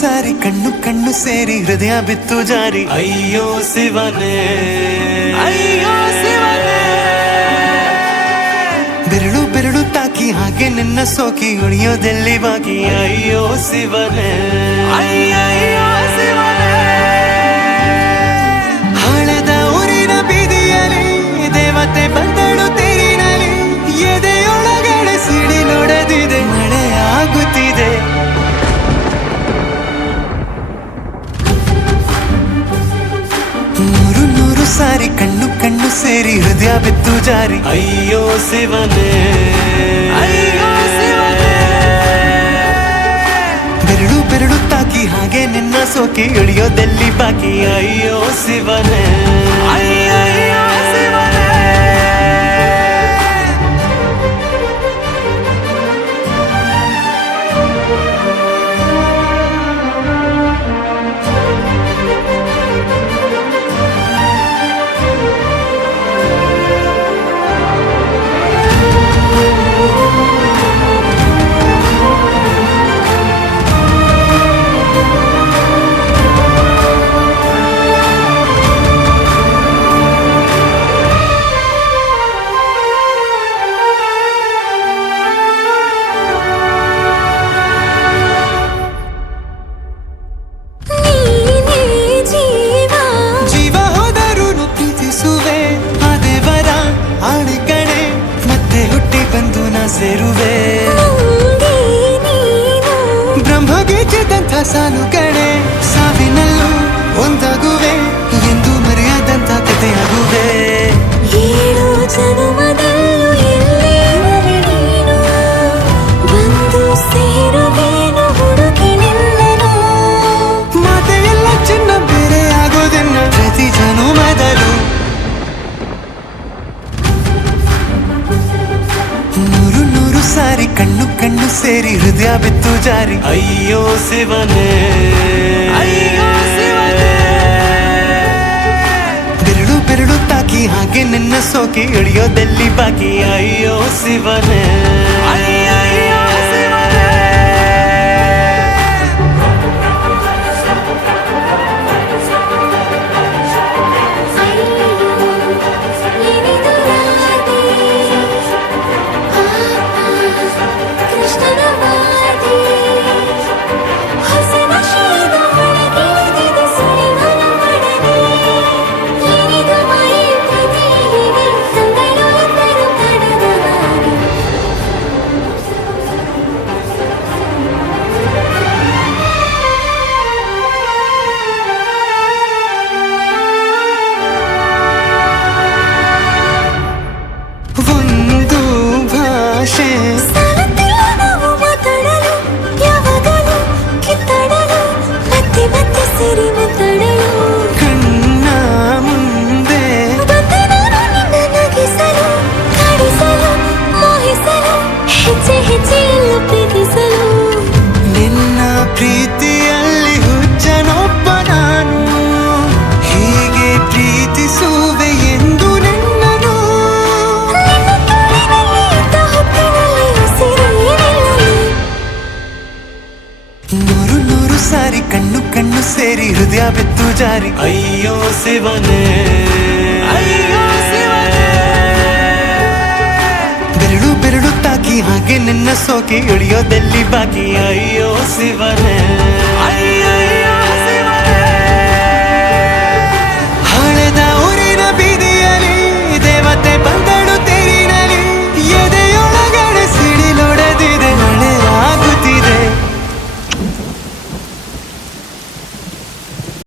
ಸಾರಿ ಕಣ್ಣು ಕಣ್ಣು ಸೇರಿ ಹೃದಯ ಬಿತ್ತು ಜಾರಿ ಅಯ್ಯೋ ಶಿವನೇ ಅಯ್ಯೋ ಶಿವನೇ ಬೆರಳು ಬೆರಳು ತಾಕಿ ಹಾಗೆ ನಿನ್ನ ಸೋಕಿ ಉಳಿಯೋದೆಲ್ಲಿ ಬಾಕಿ ಅಯ್ಯೋ ಶಿವನೇ ಅಯ್ಯಯ್ಯೋ ಶಿವನೇ ಹಳೆದ ಊರಿನ ಬೀದಿಯಲ್ಲಿ ದೇವತೆ ಬಂದಳು ತೇರಿನಲ್ಲಿ ಎದೆಯೊಳಗಡೆ ಸಿಡಿ ನೋಡದಿದೆ ಮಳೆ ಆಗುತ್ತಿದೆ ನೂರು ನೂರು ಸಾರಿ ಕಣ್ಣು ಕಣ್ಣು ಸೇರಿ ಹೃದಯ ಬಿತ್ತು ಜಾರಿ ಅಯ್ಯೋ ಶಿವನೇ ಅಯ್ಯೋ ಶಿವನೇ ಬೆರಳು ಬೆರಳು ತಾಕಿ ಹಾಗೆ ನಿನ್ನ ಸೋಕಿ ಇಳಿಯೋದೆಲ್ಲಿ ಬಾಕಿ ಅಯ್ಯೋ ಶಿವನೇ ಅಯ್ಯಯ್ಯೋ ಶಿವನೇ ಸೇರುವೆ ಬ್ರಹ್ಮಗೀಚಿದಂಥ ಸಾಲು ಕಡೆ ಸಾವಿನಲ್ಲೂ ಒಂದಾಗುವೆ ಎಂದು ಮರೆಯದಂಥ ಕಥೆಯಾಗುವೆ ಏಳು ಜನ್ಮದಲ್ಲೂ ಎಲ್ಲೇ ನೀನು ಬಂದು ಸೇರುವೇನು ಹುಡುಕಿ ನಿಲ್ಲನು ಮಾತೆಯೆಲ್ಲ ಚಿನ್ನ ಬೇರೆ ಆಗೋದೆನ್ನ ಪ್ರತಿ ಜನುಮದಲು ನೂರು ನೂರು ಸಾರಿ ಕಣ್ಣು ಕಣ್ಣು ಸೇರಿ ಹೃದಯ ಬಿತ್ತು ಜಾರಿ ಅಯ್ಯೋ ಶಿವನೇ ಅಯ್ಯೋ ಶಿವನೇ ಬೆರಳು ಬೆರಳು ತಾಕಿ ಹಾಗೆ ನಿನ್ನ ಸೋಕಿ ಇಳಿಯೋದೆಲ್ಲಿ ಬಾಕಿ ಅಯ್ಯೋ ಶಿವನೇ ಅಯ್ಯಯ್ಯೋ ಶಿವನೇ ಒಂದು ಭಾಷೆ ಮಾತಾಡಲು ಯಾವಾಗಲೂ ಕಿತ್ತಾಡಲು ಮತ್ತೆ ಮತ್ತೆ ಸೇರಿ ಮಾತಾಡಲು ಕಣ್ಣ ಮುಂದೆ ಬಂದೆ ನಾನು ನಿನ್ನ ನಗಿಸಲು ಕಾಡಿಸಲು ಮೋಹಿಸಲು ಹೆಜ್ಜೆ ಹೆಜ್ಜೆಯೆಲ್ಲ ಪ್ರೀತಿಸಲು ನಿನ್ನ ಪ್ರೀತಿಯಲ್ಲಿ ಹುಚ್ಚನೊಬ್ಬ ನಾನು ಹೀಗೆ ಪ್ರೀತಿಸುವೆ ಎಂದು ನಿನ್ನನು ನಿನ್ನ ತೋಳಿನಲ್ಲಿ ಇದ್ದ ಹೊತ್ತಿನಲ್ಲಿ ಉಸಿರೇ ನಿಲ್ಲಲು ನೂರು ನೂರು ಸಾರಿ ಕಣ್ಣು ಕಣ್ಣು ಸೇರಿ ಹೃದಯ ಬಿತ್ತು ಜಾರಿ ಅಯ್ಯೋ ಶಿವನೇ ಅಯ್ಯೋ ಶಿವನೇ ಬೆರಳು ಬೆರಳು ತಾಕಿ ಹಾಗೆ ನಿನ್ನ ಸೋಕಿ ಇಳಿಯೋದೆಲ್ಲಿ ಬಾಕಿ ಅಯ್ಯೋ ಶಿವನೇ ಅಯ್ಯೋ